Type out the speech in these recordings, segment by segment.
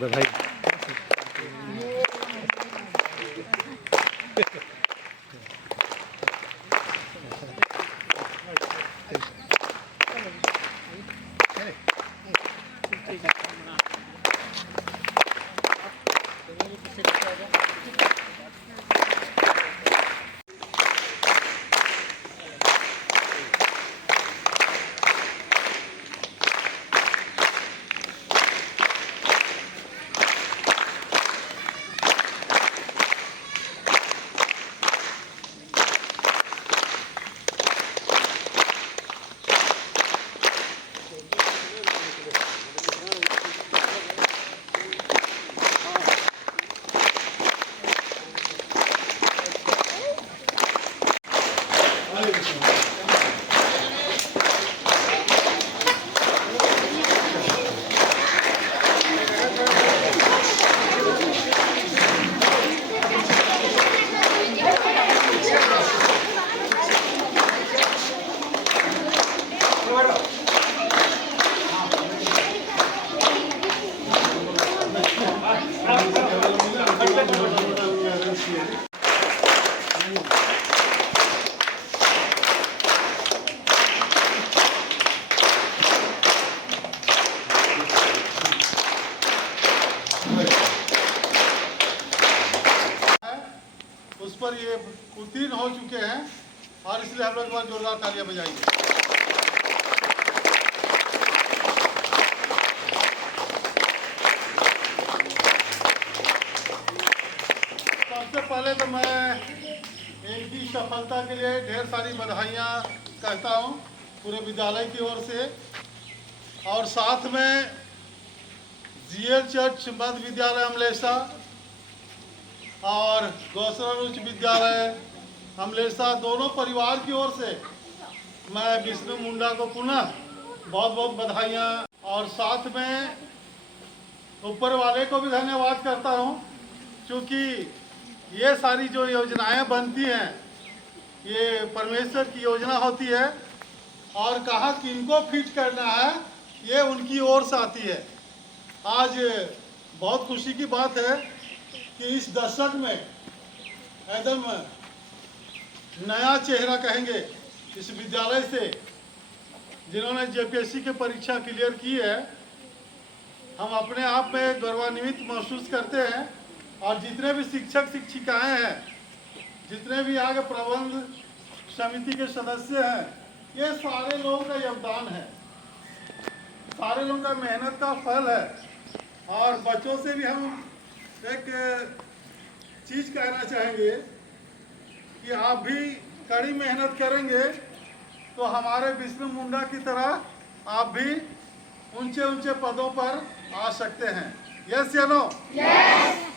बधाई। उस पर ये उत्तीर्ण हो चुके हैं और इसलिए हम लोग एक बार जोरदार तालियां बजाइए। सबसे पहले तो मैं इनकी सफलता के लिए ढेर सारी बधाइयाँ कहता हूँ पूरे विद्यालय की ओर से, और साथ में जीएल चर्च मध्य विद्यालय अमलेसा और गौसरण उच्च विद्यालय अमलेसा दोनों परिवार की ओर से मैं विष्णु मुंडा को पुनः बहुत बहुत बधाइयाँ, और साथ में ऊपर वाले को भी धन्यवाद करता हूँ, क्योंकि ये सारी जो योजनाएं बनती हैं ये परमेश्वर की योजना होती है और कहाँ किनको फिट करना है ये उनकी ओर से आती है। आज बहुत खुशी की बात है कि इस दशक में एकदम नया चेहरा कहेंगे इस विद्यालय से, जिन्होंने जेपीएससी की परीक्षा क्लियर की है। हम अपने आप में गौरवान्वित महसूस करते हैं, और जितने भी शिक्षक शिक्षिकाएं हैं, जितने भी आगे प्रबंध समिति के सदस्य हैं, ये सारे लोगों का योगदान है, सारे लोगों का मेहनत का फल है। और बच्चों से भी हम एक चीज़ कहना चाहेंगे कि आप भी कड़ी मेहनत करेंगे तो हमारे विष्णु मुंडा की तरह आप भी ऊंचे ऊंचे पदों पर आ सकते हैं। यस या नो? यस।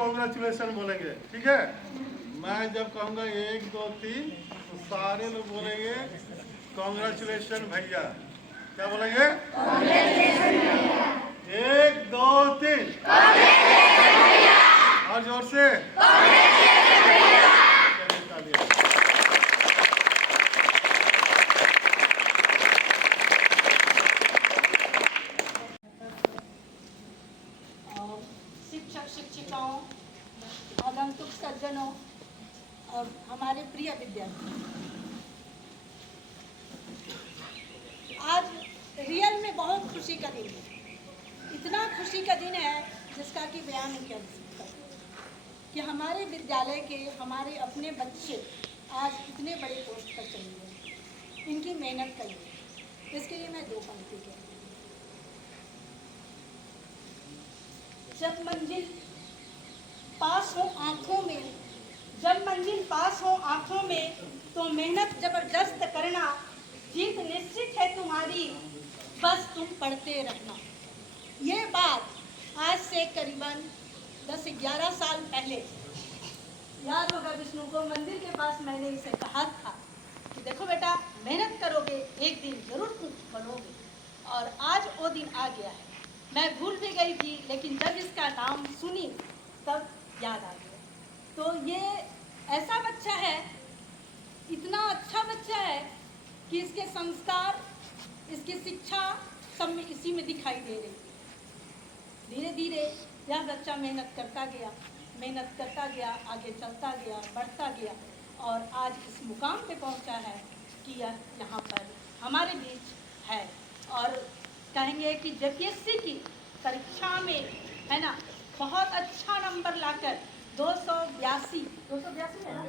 कॉन्ग्रेचुलेशन बोलेंगे, ठीक है। मैं जब कहूँगा 1 2 3 तो सारे लोग बोलेंगे कॉन्ग्रेचुलेशन भैया। क्या बोलेंगे? 1 2 3 और जोर से शिक्षक शिक्षिकाओं, आगंतुक सज्जनों और हमारे प्रिय विद्यार्थी, आज रियल में बहुत खुशी का दिन है। इतना खुशी का दिन है जिसका कि बयान नहीं कर सकता कि हमारे विद्यालय के हमारे अपने बच्चे आज इतने बड़े पोस्ट पर चले गए। इनकी मेहनत करिए, इसके लिए मैं 2 पंक्ति कहती हूँ। जब मंजिल पास हो आँखों में, जब मंजिल पास हो आँखों में, तो मेहनत जबरदस्त करना, जीत निश्चित है तुम्हारी, बस तुम पढ़ते रहना। ये बात आज से करीबन 10-11 साल पहले, याद होगा विष्णु को, मंदिर के पास मैंने इसे कहा था कि देखो बेटा, मेहनत करोगे एक दिन जरूर तुम बनोगे। और आज वो दिन आ गया है। मैं भूल भी गई थी, लेकिन जब इसका नाम सुनी तब याद आ गया। तो ये ऐसा बच्चा है, इतना अच्छा बच्चा है कि इसके संस्कार, इसकी शिक्षा सब में इसी में दिखाई दे रही है। धीरे धीरे यह बच्चा मेहनत करता गया, आगे चलता गया, बढ़ता गया और आज इस मुकाम पे पहुंचा है कि यह यहाँ पर हमारे बीच है। और कहेंगे कि जेपीएससी की परीक्षा में, है ना, बहुत अच्छा नंबर लाकर 282 है ना,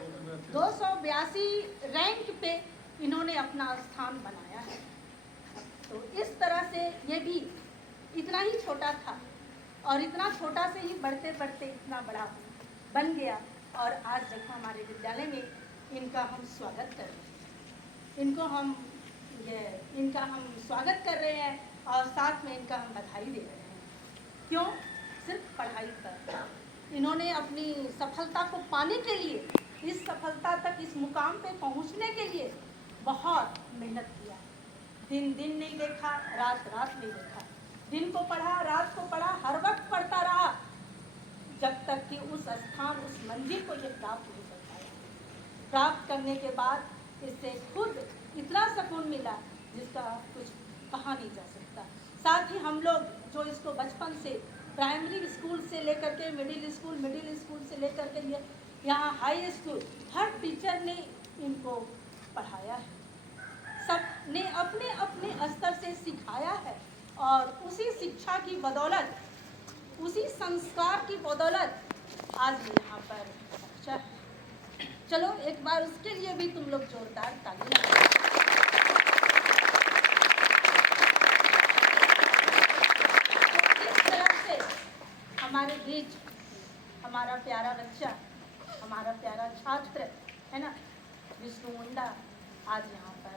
282 रैंक पे इन्होंने अपना स्थान बनाया है। तो इस तरह से ये भी इतना ही छोटा था और इतना छोटा से ही बढ़ते बढ़ते इतना बड़ा बन गया। और आज देखो हमारे विद्यालय में इनका हम स्वागत कर रहे हैं, इनका हम स्वागत कर रहे हैं और साथ में इनका हम बधाई दे रहे हैं। क्यों? सिर्फ पढ़ाई पर इन्होंने अपनी सफलता को पाने के लिए, इस सफलता तक, इस मुकाम पे पहुंचने के लिए बहुत मेहनत किया। दिन दिन नहीं देखा, रात रात नहीं देखा, दिन को पढ़ा, रात को पढ़ा, हर वक्त पढ़ता रहा, जब तक कि उस स्थान, उस मंजिल को ये प्राप्त नहीं कर पाया। प्राप्त करने के बाद इससे खुद इतना सुकून मिला जिसका कुछ कहा नहीं जा सकता। साथ ही हम लोग जो इसको बचपन से, प्राइमरी स्कूल से लेकर के मिडिल स्कूल से लेकर के ये यहाँ हाई स्कूल, हर टीचर ने इनको पढ़ाया है, सब ने अपने अपने स्तर से सिखाया है। और उसी शिक्षा की बदौलत, उसी संस्कार की बदौलत आज यहाँ पर पहुँचा है। चलो एक बार उसके लिए भी तुम लोग जोरदार ताली लगाओ। तो इस तरह से हमारे बीच हमारा प्यारा बच्चा, हमारा प्यारा छात्र, है ना, विष्णु मुंडा, आज यहाँ पर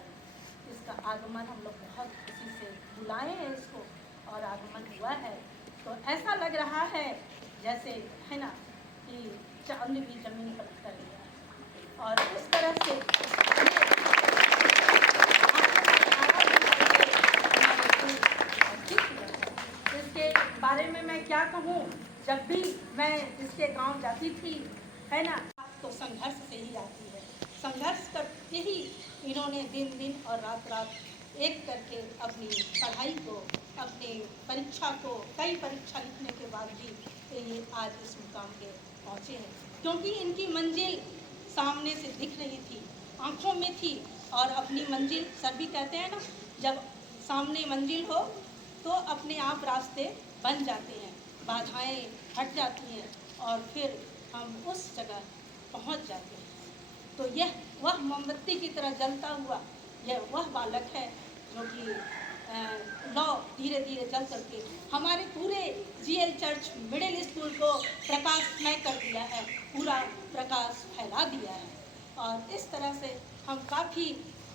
इसका आगमन हम लोग बहुत खुशी से बुलाए हैं इसको और आगमन हुआ है। तो ऐसा लग रहा है जैसे, है ना, कि चांद भी जमीन पर उतर गया। और इस तरह से इसके बारे में मैं क्या कहूँ, जब भी मैं इसके गांव जाती थी, है ना, तो संघर्ष से ही आती है। संघर्ष करके ही इन्होंने दिन दिन और रात रात एक करके अपनी पढ़ाई को, अपनी परीक्षा को, कई परीक्षा लिखने के बाद भी ये आज इस मुकाम पे पहुँचे हैं। क्योंकि इनकी मंजिल सामने से दिख रही थी, आँखों में थी। और अपनी मंजिल, सभी कहते हैं ना, जब सामने मंजिल हो तो अपने आप रास्ते बन जाते हैं, बाधाएं हट जाती हैं और फिर हम उस जगह पहुंच जाते हैं। तो यह वह मोमबत्ती की तरह जलता हुआ यह वह बालक है जो कि लौ धीरे धीरे जल करके हमारे पूरे जीएल चर्च मिडिल स्कूल को प्रकाशमय कर दिया है, पूरा प्रकाश फैला दिया है। और इस तरह से हम काफ़ी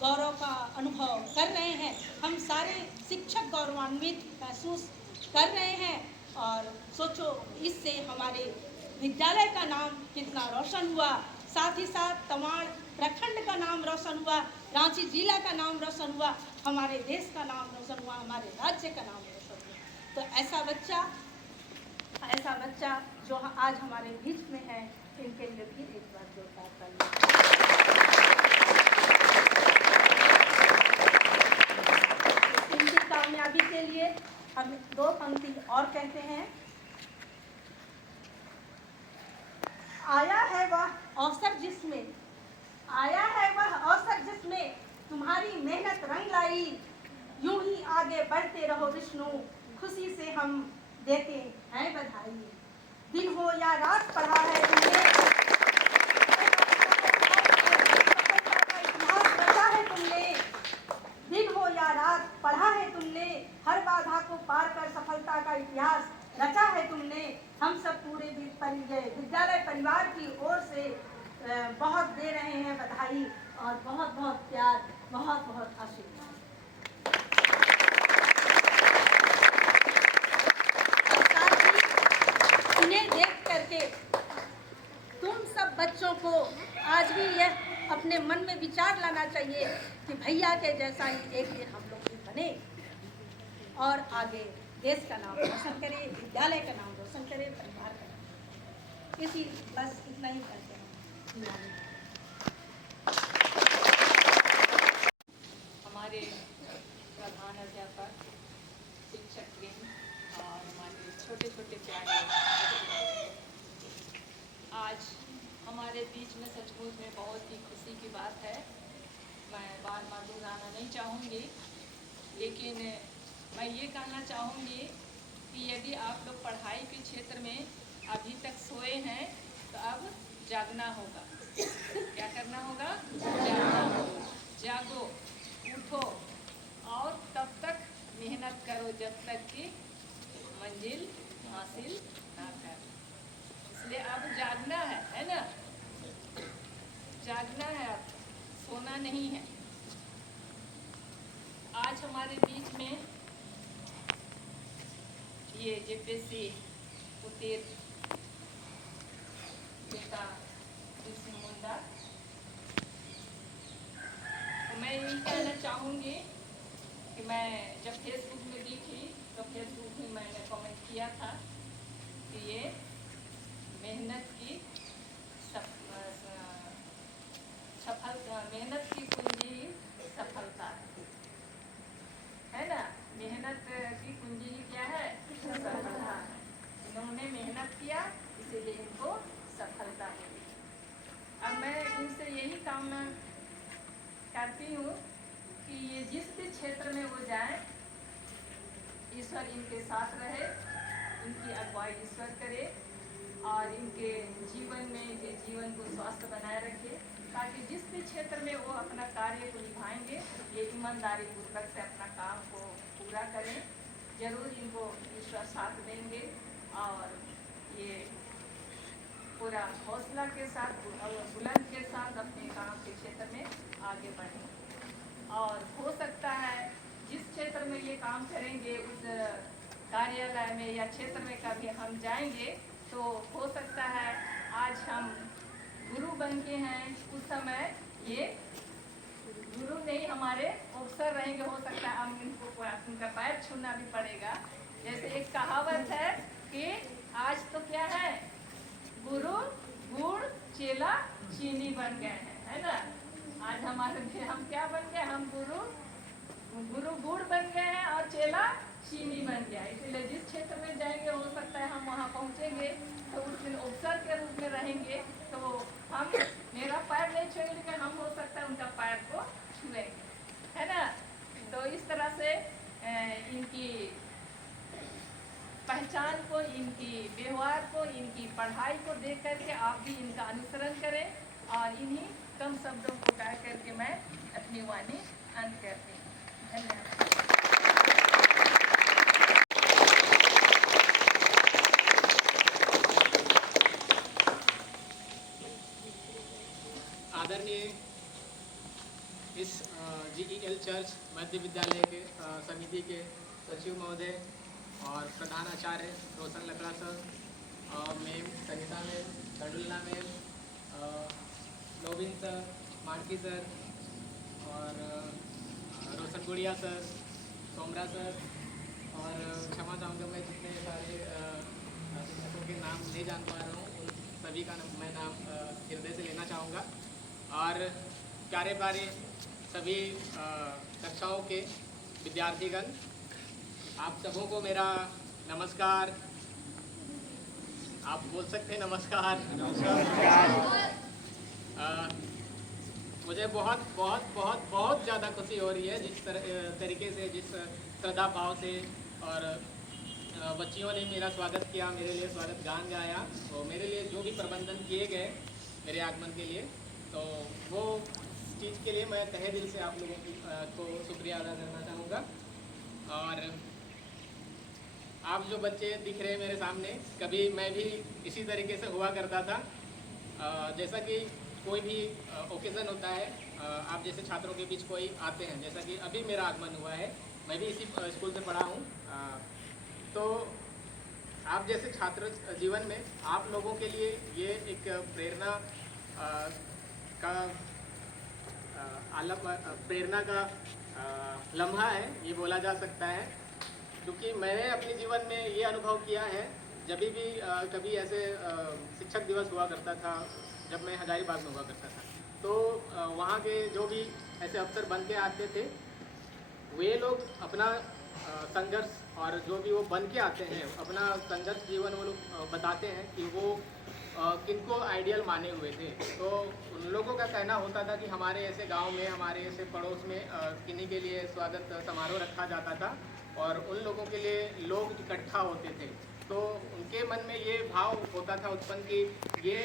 गौरव का अनुभव कर रहे हैं। हम सारे शिक्षक गौरवान्वित महसूस कर रहे हैं। और सोचो, इससे हमारे विद्यालय का नाम कितना रोशन हुआ, साथ ही साथ तवाड़ प्रखंड का नाम रोशन हुआ, रांची जिला का नाम रोशन हुआ, हमारे देश का नाम रोशन हुआ, हमारे राज्य का नाम रोशन हुआ। तो ऐसा बच्चा जो आज हमारे बीच में है, इनके लिए भी एक बार जोरदार तालियां। इनकी कामयाबी के लिए हम 2 पंक्ति और कहते हैं। आया है वह अवसर जिसमें तुम्हारी मेहनत रंग लाई, यूं ही आगे बढ़ते रहो विष्णु, खुशी से हम देते हैं बधाई। दिन हो या रात पढ़ा है तुमने, इतिहास रचा है तुमने। दिन हो या रात पढ़ा है तुमने, हर बाधा को पार कर सफलता का इतिहास रचा है तुमने। हम सब पूरे विद्यालय परिवार की ओर से बहुत दे रहे हैं बधाई और बहुत बहुत प्यार, बहुत बहुत आशीर्वाद। और साथ ही उन्हें देख करके तुम सब बच्चों को आज भी यह अपने मन में विचार लाना चाहिए कि भैया के जैसा ही एक दिन हम लोग भी बने और आगे देश का नाम रोशन करे, विद्यालय का नाम रोशन करे, परिवार का नाम। इसी बस इतना ही करते हैं। हमारे प्रधान अध्यापक, शिक्षक और हमारे छोटे छोटे प्यारे, आज हमारे बीच में सचमुच में बहुत ही खुशी की बात है। मैं बार बार दोहराना नहीं चाहूँगी, लेकिन मैं ये कहना चाहूँगी कि यदि आप लोग पढ़ाई के क्षेत्र में अभी तक सोए हैं तो अब जागना होगा। क्या करना होगा? जागना होगा। जागो, उठो और तब तक मेहनत करो जब तक कि मंजिल हासिल ना कर। इसलिए अब जागना है ना? जागना है, अब सोना नहीं है। आज हमारे बीच में ये जेपीएससी उत्तीर्ण बेटा बिस्नु मुंडा, तो मैं यही कहना चाहूँगी कि मैं जब फेसबुक में देखी तो फेसबुक में मैंने कमेंट किया था कि ये मेहनत की मेहनत की कुंजी सफलता है ना? मेहनत की कुंजी क्या है? सफलता। इन्होंने मेहनत किया, इसीलिए इनको सफलता मिली। अब मैं इनसे यही कामना करती हूँ कि ये जिस भी क्षेत्र में वो जाए, ईश्वर इनके साथ रहे, इनकी अगुवाई ईश्वर करे और इनके जीवन में इनके जीवन को स्वस्थ बनाए रखे, ताकि जिस भी क्षेत्र में वो अपना कार्य को निभाएंगे, ये ईमानदारी पूर्वक से अपना काम को पूरा करें। जरूर इनको ईश्वर साथ देंगे और ये पूरा हौसला के साथ बुलंद के साथ अपने काम के क्षेत्र में आगे बढ़ें। और हो सकता है जिस क्षेत्र में ये काम करेंगे उस कार्यालय में या क्षेत्र में कभी हम जाएंगे तो हो सकता है आज हम गुरु बन के हैं, उस समय ये गुरु नहीं हमारे अफसर रहेंगे। हो सकता है हम इनको उनका पैर छूना भी पड़ेगा। जैसे एक कहावत है कि आज तो क्या है, गुरु गुड़ चेला चीनी बन गए हैं, है ना? आज हम क्या बन गए? हम गुरु गुड़ बन गए हैं और चेला चीनी बन गया। इसलिए जिस क्षेत्र में जाएंगे हो सकता है हम वहाँ पहुँचेंगे तो उस दिन अफसर के रूप में रहेंगे, तो हम मेरा पैर नहीं छुएंगे लेकिन हम हो सकता है उनका पैर को छुएंगे, है ना? तो इस तरह से इनकी पहचान को, इनकी व्यवहार को, इनकी पढ़ाई को देख करके आप भी इनका अनुसरण करें और इन्हीं कम शब्दों को कह करके मैं अपनी वाणी अंत करती हूँ। धन्यवाद। आदरणीय इस GEL चर्च मध्य विद्यालय के समिति के सचिव महोदय और प्रधानाचार्य Roshan Lakra sir, ma'am Sarita ma'am, Kandulna ma'am, Lobin sir, Manki sir और रोशन गुड़िया सर, सोमरा सर और क्षमा चाहूँगा मैं जितने सारे शिक्षकों के नाम नहीं जान पा रहा हूँ उन सभी का मैं नाम हृदय से लेना चाहूँगा। और प्यारे प्यारे सभी कक्षाओं के विद्यार्थीगण, आप सबों को मेरा नमस्कार। आप बोल सकते हैं नमस्कार। मुझे बहुत बहुत बहुत बहुत ज़्यादा खुशी हो रही है जिस तरीके से, जिस श्रद्धा भाव से और बच्चियों ने मेरा स्वागत किया, मेरे लिए स्वागत गान गाया और मेरे लिए जो भी प्रबंधन किए गए मेरे आगमन के लिए, तो वो चीज़ के लिए मैं तहे दिल से आप लोगों को शुक्रिया अदा करना चाहूँगा। और आप जो बच्चे दिख रहे हैं मेरे सामने, कभी मैं भी इसी तरीके से हुआ करता था। जैसा कि कोई भी ओकेज़न होता है, आप जैसे छात्रों के बीच कोई आते हैं, जैसा कि अभी मेरा आगमन हुआ है, मैं भी इसी स्कूल से पढ़ा हूँ, तो आप जैसे छात्र जीवन में आप लोगों के लिए ये एक प्रेरणा का लम्हा है, ये बोला जा सकता है। क्योंकि मैंने अपने जीवन में ये अनुभव किया है, जब भी कभी ऐसे शिक्षक दिवस हुआ करता था, जब मैं हजारीबाग में हुआ करता था, तो वहाँ के जो भी ऐसे अफसर बन के आते थे, वे लोग अपना संघर्ष और जो भी वो बन के आते हैं अपना संघर्ष जीवन वो लोग बताते हैं कि वो किनको आइडियल माने हुए थे। तो उन लोगों का कहना होता था कि हमारे ऐसे गांव में, हमारे ऐसे पड़ोस में किन्हीं के लिए स्वागत समारोह रखा जाता था और उन लोगों के लिए लोग इकट्ठा होते थे। तो उनके मन में ये भाव होता था उत्पन्न कि ये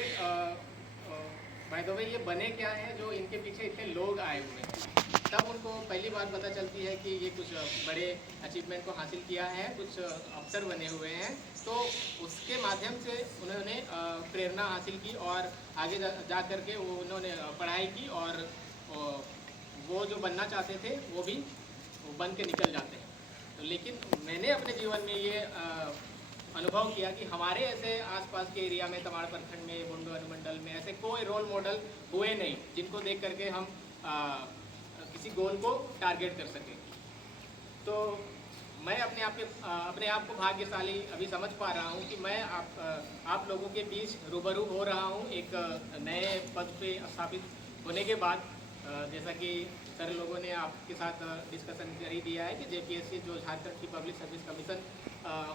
बाय द वे ये बने क्या हैं जो इनके पीछे इतने लोग आए हुए हैं। तब उनको पहली बात पता चलती है कि ये कुछ बड़े अचीवमेंट को हासिल किया है, कुछ अफसर बने हुए हैं। तो उसके माध्यम से उन्होंने प्रेरणा हासिल की और आगे जा कर के वो उन्होंने पढ़ाई की और वो जो बनना चाहते थे वो भी बन के निकल जाते हैं। तो लेकिन मैंने अपने जीवन में ये अनुभव किया कि हमारे ऐसे आसपास के एरिया में, तमाड़ प्रखंड में, बुंडू अनुमंडल में ऐसे कोई रोल मॉडल हुए नहीं जिनको देख करके हम किसी गोल को टारगेट कर सकें। तो मैं अपने आप को भाग्यशाली अभी समझ पा रहा हूँ कि मैं आप लोगों के बीच रूबरू हो रहा हूँ एक नए पद पे स्थापित होने के बाद। जैसा कि सर लोगों ने आपके साथ डिस्कशन कर ही दिया है कि जेपीएससी जो झारखंड की पब्लिक सर्विस कमीशन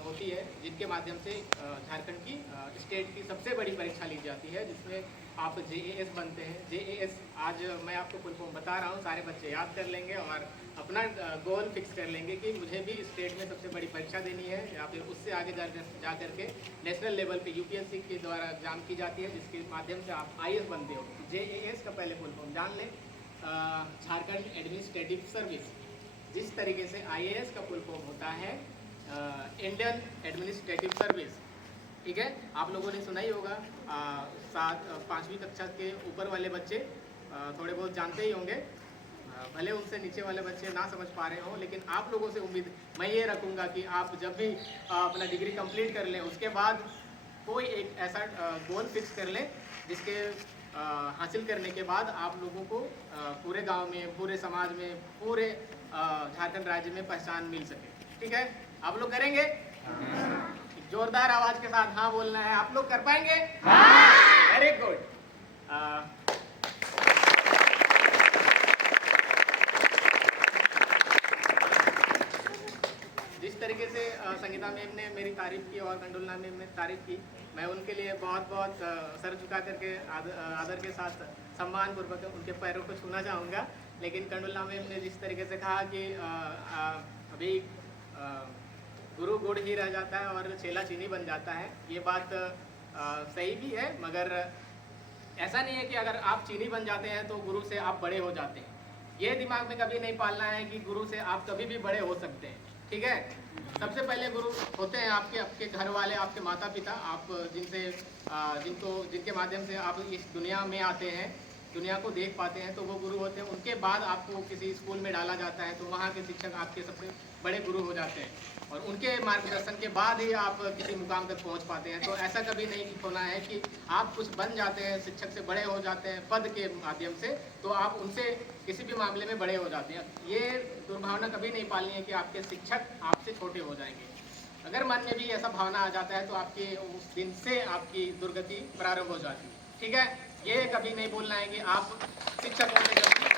होती है, जिनके माध्यम से झारखंड की स्टेट की सबसे बड़ी परीक्षा ली जाती है, जिसमें आप जेएएस बनते हैं। जेएएस आज मैं आपको फुल फॉर्म बता रहा हूँ, सारे बच्चे याद कर लेंगे और अपना गोल फिक्स कर लेंगे कि मुझे भी स्टेट में सबसे बड़ी परीक्षा देनी है या फिर उससे आगे जा करके नेशनल लेवल पे यूपीएससी के द्वारा एग्जाम की जाती है, जिसके माध्यम से आप आईएएस बनते हो। जेएएस का पहले फुल फॉर्म जान लें, झारखंड एडमिनिस्ट्रेटिव सर्विस। जिस तरीके से आईएएस का फुल फॉर्म होता है इंडियन एडमिनिस्ट्रेटिव सर्विस, ठीक है, आप लोगों ने सुना ही होगा। 5वीं कक्षा के ऊपर वाले बच्चे थोड़े बहुत जानते ही होंगे, भले उनसे नीचे वाले बच्चे ना समझ पा रहे हों, लेकिन आप लोगों से उम्मीद मैं ये रखूँगा कि आप जब भी अपना डिग्री कंप्लीट कर लें, उसके बाद कोई एक ऐसा गोल फिक्स कर लें जिसके हासिल करने के बाद आप लोगों को पूरे गांव में, पूरे समाज में, पूरे झारखंड राज्य में पहचान मिल सके। ठीक है, आप लोग करेंगे? जोरदार आवाज के साथ हाँ बोलना है। आप लोग कर पाएंगे? Very good. जिस तरीके से संगीता मैम ने मेरी तारीफ की और कंडुलना मैम ने तारीफ की, मैं उनके लिए बहुत बहुत सर झुका करके आदर के साथ सम्मान पूर्वक उनके पैरों को छूना चाहूँगा। लेकिन कंडुलना मैम ने जिस तरीके से कहा कि अभी गुरु गुड़ ही रह जाता है और चेला चीनी बन जाता है, ये बात सही भी है, मगर ऐसा नहीं है कि अगर आप चीनी बन जाते हैं तो गुरु से आप बड़े हो जाते हैं। ये दिमाग में कभी नहीं पालना है कि गुरु से आप कभी भी बड़े हो सकते हैं। ठीक है, सबसे पहले गुरु होते हैं आपके घर वाले, आपके माता पिता, आप जिनके माध्यम से आप इस दुनिया में आते हैं। दुनिया को देख पाते हैं तो वो गुरु होते हैं। उनके बाद आपको किसी स्कूल में डाला जाता है तो वहाँ के शिक्षक आपके सबसे बड़े गुरु हो जाते हैं, और उनके मार्गदर्शन के बाद ही आप किसी मुकाम तक पहुँच पाते हैं। तो ऐसा कभी नहीं होना है कि आप कुछ बन जाते हैं, शिक्षक से बड़े हो जाते हैं पद के माध्यम से, तो आप उनसे किसी भी मामले में बड़े हो जाते हैं। ये दुर्भावना कभी नहीं पालनी है कि आपके शिक्षक आपसे छोटे हो जाएंगे। अगर मन में भी ऐसा भावना आ जाता है तो आपके उस दिन से आपकी दुर्गति प्रारंभ हो जाती है। ठीक है, ये कभी नहीं बोलना है कि आप शिक्षकों से जल्दी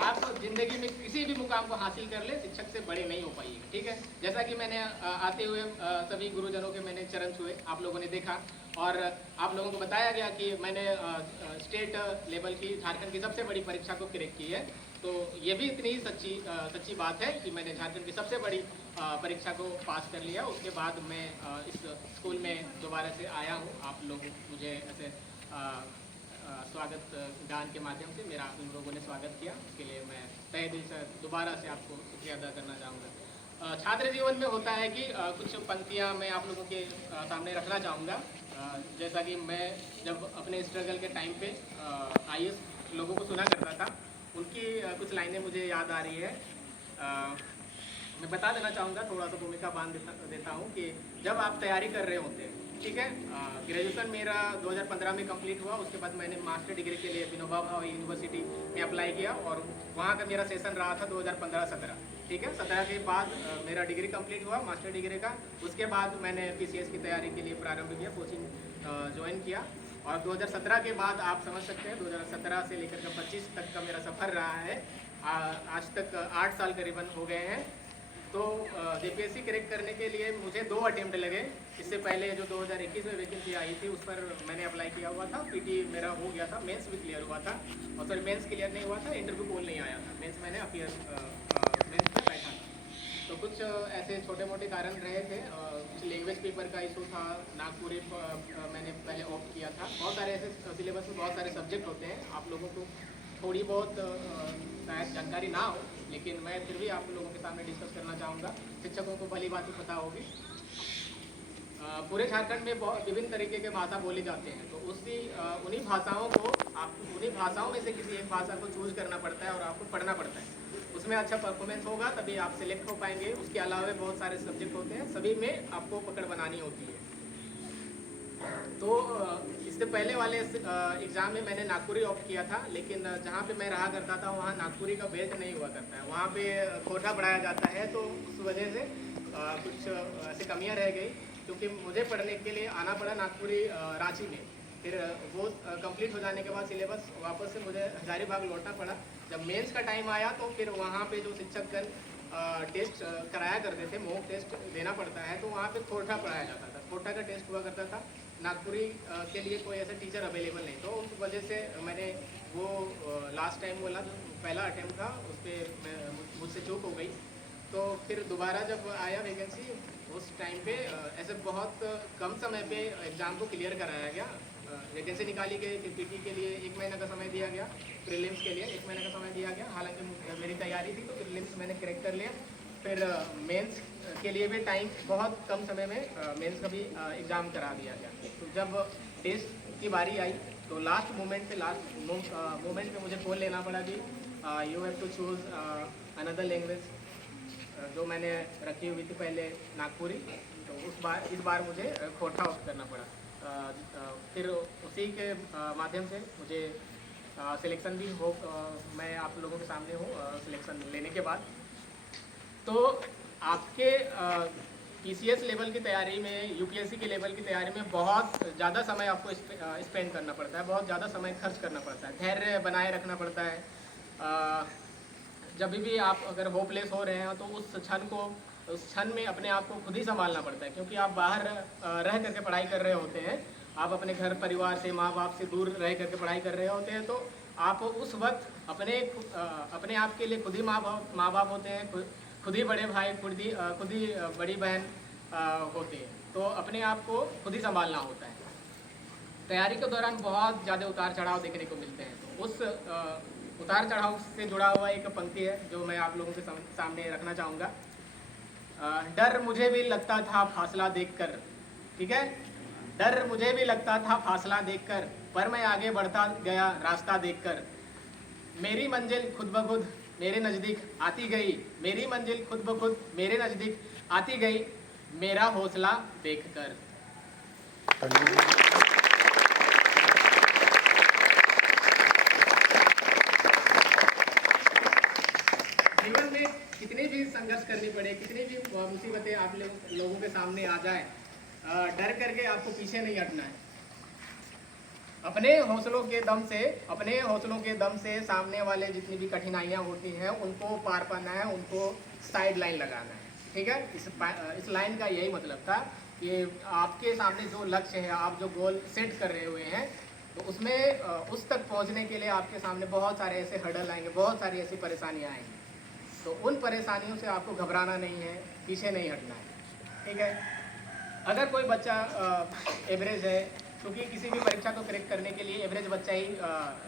आप जिंदगी में किसी भी मुकाम को हासिल कर ले, शिक्षक से बड़े नहीं हो पाइएगा। ठीक है, जैसा कि मैंने आते हुए सभी गुरुजनों के मैंने चरण छुए, आप लोगों ने देखा, और आप लोगों को बताया गया कि मैंने स्टेट लेवल की झारखंड की सबसे बड़ी परीक्षा को क्रैक की है। तो ये भी इतनी ही सच्ची बात है कि मैंने झारखंड की सबसे बड़ी परीक्षा को पास कर लिया। उसके बाद मैं इस स्कूल में दोबारा से आया हूँ। आप लोग मुझे ऐसे स्वागत गान के माध्यम से मेरा आप लोगों ने स्वागत किया, उसके लिए मैं तहे दिल से दोबारा से आपको शुक्रिया अदा करना चाहूँगा। छात्र जीवन में होता है कि कुछ पंक्तियाँ मैं आप लोगों के सामने रखना चाहूँगा। जैसा कि मैं जब अपने स्ट्रगल के टाइम पे IAS लोगों को सुना करता था, उनकी कुछ लाइनें मुझे याद आ रही है। मैं बता देना चाहूँगा, थोड़ा सा भूमिका बांध देता हूँ कि जब आप तैयारी कर रहे होते हैं, ठीक है, ग्रेजुएशन मेरा 2015 में कंप्लीट हुआ। उसके बाद मैंने मास्टर डिग्री के लिए विनोबा भावे यूनिवर्सिटी में अप्लाई किया, और वहाँ का मेरा सेशन रहा था 2015-17। ठीक है, 17 के बाद मेरा डिग्री कंप्लीट हुआ मास्टर डिग्री का। उसके बाद मैंने PCS की तैयारी के लिए प्रारंभ किया, कोचिंग ज्वाइन किया, और 2017 के बाद आप समझ सकते हैं 2017 से लेकर के 25 तक का मेरा सफ़र रहा है। आज तक 8 साल करीबन हो गए हैं। तो JPSC क्रैक करने के लिए मुझे 2 अटेम्प्ट लगे। इससे पहले जो 2021 में वैकेंसी आई थी उस पर मैंने अप्लाई किया हुआ था, PT मेरा हो गया था, मेंस भी क्लियर हुआ था, और सॉरी मेंस क्लियर नहीं हुआ था, इंटरव्यू कॉल नहीं आया था, मेंस मैंने मेंस में बैठा था। तो कुछ ऐसे छोटे मोटे कारण रहे थे। कुछ लैंग्वेज पेपर का इशू था, नागपुरी मैंने पहले ऑप्ट किया था। बहुत सारे ऐसे सिलेबस में बहुत सारे सब्जेक्ट होते हैं, आप लोगों को थोड़ी बहुत शायद जानकारी ना हो, लेकिन मैं फिर भी आप लोगों के सामने डिस्कस करना चाहूँगा। शिक्षकों को भली बात पता होगी। पूरे झारखंड में बहुत विभिन्न तरीके के भाषा बोले जाते हैं, तो उन्हीं भाषाओं को आपको उन्हीं भाषाओं में से किसी एक भाषा को चूज करना पड़ता है और आपको पढ़ना पड़ता है। उसमें अच्छा परफॉर्मेंस होगा तभी आप सिलेक्ट हो पाएंगे। उसके अलावा बहुत सारे सब्जेक्ट होते हैं, सभी में आपको पकड़ बनानी होती है। तो इससे पहले वाले एग्ज़ाम में मैंने नागपुरी ऑप्ट किया था, लेकिन जहाँ पे मैं रहा करता था वहाँ नागपुरी का बेल्ट नहीं हुआ करता है, वहाँ पे कोटा पढ़ाया जाता है। तो उस वजह से कुछ ऐसी कमियाँ रह गई, क्योंकि मुझे पढ़ने के लिए आना पड़ा नागपुरी रांची में। फिर वो कंप्लीट हो जाने के बाद सिलेबस वापस से मुझे हजारीबाग लौटना पड़ा। जब मेंस का टाइम आया तो फिर वहाँ पे जो शिक्षकगण टेस्ट कराया करते थे, मॉक टेस्ट देना पड़ता है, तो वहाँ पे कोटा पढ़ाया जाता था, कोटा का टेस्ट हुआ करता था। नागपुरी के लिए कोई ऐसा टीचर अवेलेबल नहीं, तो उस वजह से मैंने वो लास्ट टाइम वाला जो पहला अटैम्प्ट था उस पर मुझसे चूक हो गई। तो फिर दोबारा जब आया वैकेंसी, उस टाइम पे ऐसे बहुत कम समय पे एग्ज़ाम को क्लियर कराया गया। वैकेंसी निकाली गई, फिर PT के लिए 1 महीना का समय दिया गया, प्रीलिम्स के लिए 1 महीने का समय दिया गया। हालांकि मेरी तैयारी थी तो प्रीलिम्स मैंने क्रैक कर लिया। फिर मेंस के लिए भी टाइम बहुत कम समय में मेंस का भी एग्ज़ाम करा दिया गया। तो जब टेस्ट की बारी आई तो लास्ट मोमेंट पे मुझे कॉल लेना पड़ा कि you have to choose another language, जो मैंने रखी हुई थी पहले नागपुरी। तो इस बार मुझे कोटा ऑप्ट करना पड़ा। फिर उसी के माध्यम से मुझे सिलेक्शन भी हो, मैं आप लोगों के सामने हूँ सिलेक्शन लेने के बाद। तो आपके PCS लेवल की तैयारी में, UPSC के लेवल की तैयारी में बहुत ज़्यादा समय आपको स्पेंड करना पड़ता है, बहुत ज़्यादा समय खर्च करना पड़ता है, धैर्य बनाए रखना पड़ता है। जब भी आप अगर होपलेस हो रहे हैं तो उस क्षण में अपने आप को खुद ही संभालना पड़ता है, क्योंकि आप बाहर रह करके पढ़ाई कर रहे होते हैं, आप अपने घर परिवार से, माँ बाप से दूर रह करके पढ़ाई कर रहे होते हैं। तो आप उस वक्त अपने आप के लिए खुद ही माँ बाप होते हैं, खुद ही बड़े भाई, खुद ही बड़ी बहन होते हैं। तो अपने आप को खुद ही संभालना होता है। तैयारी के दौरान बहुत ज़्यादा उतार चढ़ाव देखने को मिलते हैं। तो उस उतार चढ़ाव से जुड़ा हुआ एक पंक्ति है जो मैं आप लोगों के सामने रखना चाहूँगा। डर मुझे भी लगता था फासला देखकर, ठीक है। डर मुझे भी लगता था फासला देखकर, पर मैं आगे बढ़ता गया रास्ता देखकर। मेरी मंजिल खुद ब खुद मेरे नज़दीक आती गई, मेरी मंजिल खुद ब खुद मेरे नज़दीक आती गई, मेरा हौसला देखकर। जीवन में कितनी भी संघर्ष करनी पड़े, कितनी भी मुसीबतें आप लोगों के सामने आ जाए, डर करके आपको पीछे नहीं हटना है। अपने हौसलों के दम से सामने वाले जितनी भी कठिनाइयाँ होती हैं उनको पार पाना है, उनको साइड लाइन लगाना है, ठीक है। इस लाइन का यही मतलब था कि आपके सामने जो लक्ष्य है, आप जो गोल सेट कर रहे हुए हैं, तो उसमें उस तक पहुंचने के लिए आपके सामने बहुत सारे ऐसे हर्डल आएंगे, बहुत सारी ऐसी परेशानियां आएंगी। तो उन परेशानियों से आपको घबराना नहीं है, पीछे नहीं हटना है, ठीक है। अगर कोई बच्चा एवरेज है, क्योंकि किसी भी परीक्षा को क्रैक करने के लिए एवरेज बच्चा ही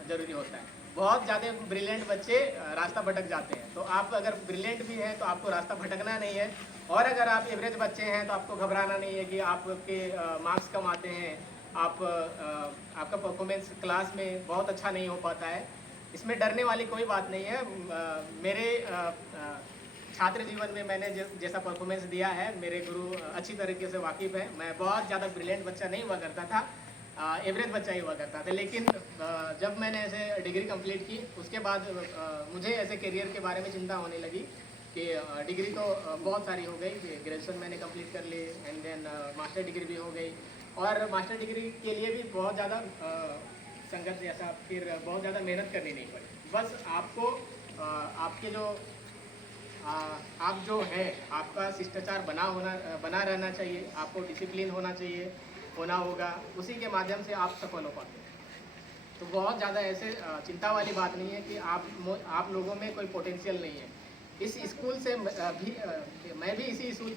ज़रूरी होता है। बहुत ज़्यादा ब्रिलियंट बच्चे रास्ता भटक जाते हैं। तो आप अगर ब्रिलियंट भी हैं तो आपको रास्ता भटकना नहीं है, और अगर आप एवरेज बच्चे हैं तो आपको घबराना नहीं है कि आपके मार्क्स कम आते हैं, आपका परफॉर्मेंस क्लास में बहुत अच्छा नहीं हो पाता है। इसमें डरने वाली कोई बात नहीं है। मेरे छात्र जीवन में मैंने जैसा परफॉर्मेंस दिया है, मेरे गुरु अच्छी तरीके से वाकिफ़ है। मैं बहुत ज़्यादा ब्रिलियंट बच्चा नहीं हुआ करता था, एवरेज बच्चा ही हुआ करता था। लेकिन जब मैंने ऐसे डिग्री कंप्लीट की, उसके बाद मुझे ऐसे करियर के बारे में चिंता होने लगी कि डिग्री तो बहुत सारी हो गई। ग्रेजुएशन मैंने कंप्लीट कर ली, एंड देन मास्टर डिग्री भी हो गई, और मास्टर डिग्री के लिए भी बहुत ज़्यादा संघर्ष जैसा, फिर बहुत ज़्यादा मेहनत करनी नहीं पड़ी। बस आपको आपके जो आप जो है, आपका शिष्टाचार बना रहना चाहिए, आपको डिसिप्लिन होना होगा, उसी के माध्यम से आप सफल हो पाते हैं। तो बहुत ज़्यादा ऐसे चिंता वाली बात नहीं है कि आप लोगों में कोई पोटेंशियल नहीं है। इस स्कूल से मैं भी इसी स्कूल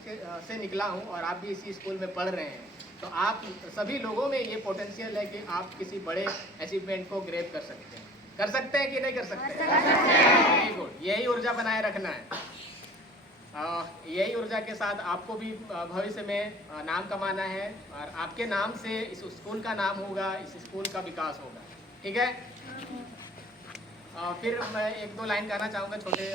से निकला हूँ, और आप भी इसी स्कूल में पढ़ रहे हैं। तो आप सभी लोगों में ये पोटेंशियल है कि आप किसी बड़े अचीवमेंट को ग्रैब कर सकते हैं कि नहीं कर सकते? Very good. यही ऊर्जा बनाए रखना है। यही ऊर्जा के साथ आपको भी भविष्य में नाम कमाना है, और आपके नाम से इस स्कूल का नाम होगा, इस स्कूल का विकास होगा, ठीक है। फिर मैं एक दो लाइन कहना चाहूँगा छोटे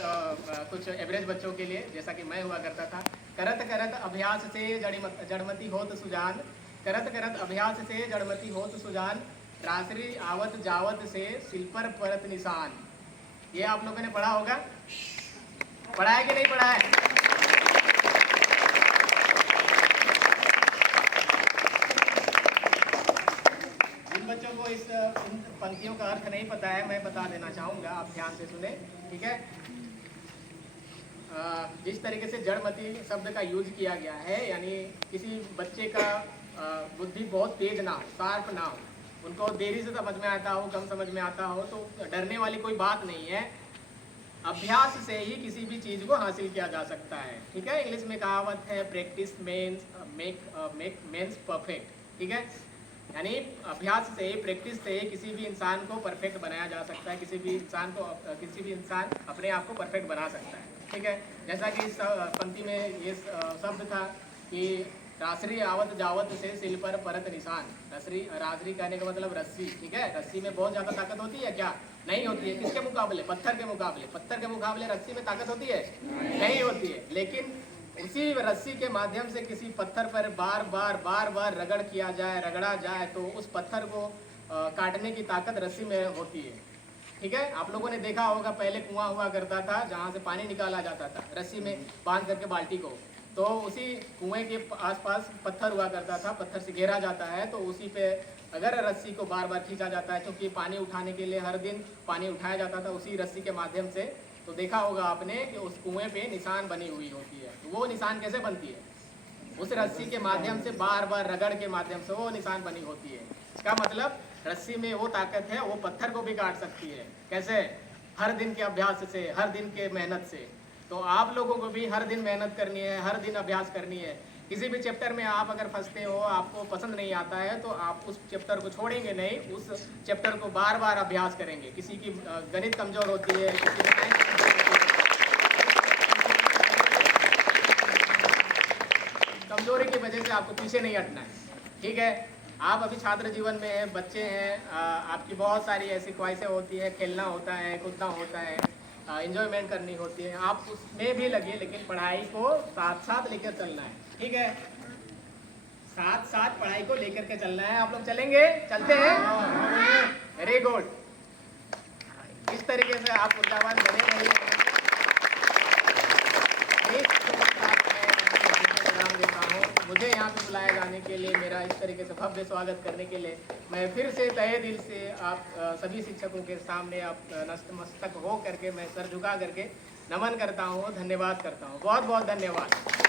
कुछ एवरेज बच्चों के लिए, जैसा कि मैं हुआ करता था। करत करत अभ्यास से जड़मती होत सुजान, करत करत अभ्यास से जड़मती होत सुजान, रासरी आवत जावत से सिल पर परत निशान। ये आप लोगों ने पढ़ा होगा, पढ़ा है कि नहीं पढ़ा है? जिन बच्चों को इन पंक्तियों का अर्थ नहीं पता है, मैं बता देना चाहूँगा, आप ध्यान से सुने, ठीक है। जिस तरीके से जड़मती शब्द का यूज किया गया है, यानी किसी बच्चे का बुद्धि बहुत तेज ना हो, शार्प ना हो, उनको देरी से समझ में आता हो, कम समझ में आता हो, तो डरने वाली कोई बात नहीं है। अभ्यास से ही किसी भी चीज़ को हासिल किया जा सकता है, ठीक है। इंग्लिश में कहावत है, प्रैक्टिस मेक्स परफेक्ट, ठीक है। यानी अभ्यास से ही, प्रैक्टिस से ही किसी भी इंसान को परफेक्ट बनाया जा सकता है, किसी भी इंसान अपने आप को परफेक्ट बना सकता है, ठीक है। जैसा कि इस पंक्ति में ये शब्द था कि रासरी आवत जावत से सिल पर परत निशान। रासरी कहने का मतलब रस्सी, ठीक है। रस्सी में बहुत ज़्यादा ताकत होती है क्या? नहीं होती है। किसके मुकाबले? पत्थर के मुकाबले रस्सी में ताकत होती है? नहीं होती है। लेकिन उसी रस्सी के माध्यम से किसी पत्थर पर बार बार रगड़ा जाए तो उस पत्थर को काटने की ताकत रस्सी में होती है, ठीक है। आप लोगों ने देखा होगा, पहले कुआं हुआ करता था जहाँ से पानी निकाला जाता था रस्सी में बांध करके बाल्टी को, तो उसी कुएं के आसपास पत्थर हुआ करता था, पत्थर से घेरा जाता है, तो उसी पे अगर रस्सी को बार बार खींचा जाता है, क्योंकि पानी उठाने के लिए हर दिन पानी उठाया जाता था उसी रस्सी के माध्यम से, तो देखा होगा आपने कि उस कुएं पे निशान बनी हुई होती है। तो वो निशान कैसे बनती है? उस रस्सी के माध्यम से बार बार रगड़ के माध्यम से वो निशान बनी होती है। इसका मतलब रस्सी में वो ताकत है, वो पत्थर को भी काट सकती है। कैसे? हर दिन के अभ्यास से, हर दिन के मेहनत से। तो आप लोगों को भी हर दिन मेहनत करनी है, हर दिन अभ्यास करनी है। किसी भी चैप्टर में आप अगर फंसते हो, आपको पसंद नहीं आता है, तो आप उस चैप्टर को छोड़ेंगे नहीं, उस चैप्टर को बार बार अभ्यास करेंगे। किसी की गणित कमज़ोर होती है, किसी की साइंस कमजोरी की वजह से आपको पीछे नहीं हटना है। ठीक है, आप अभी छात्र जीवन में हैं, बच्चे हैं, आपकी बहुत सारी ऐसी ख्वाहिशें होती हैं, खेलना होता है, कूदना होता है, एंजॉयमेंट करनी होती है, आप उसमें भी लगिए, लेकिन पढ़ाई को साथ साथ लेकर चलना है। ठीक है, साथ साथ पढ़ाई को लेकर के चलना है। आप लोग चलेंगे? चलते हैं? Very good. इस तरीके से आप ऊर्जावान बने रहिए। सलाम देता हूँ। मुझे यहाँ पे बुलाया जाने के लिए, मेरा इस तरीके से भव्य स्वागत करने के लिए मैं फिर से तहे दिल से आप सभी शिक्षकों के सामने आप नतमस्तक हो करके मैं सर झुका करके नमन करता हूँ, धन्यवाद करता हूँ। बहुत बहुत धन्यवाद।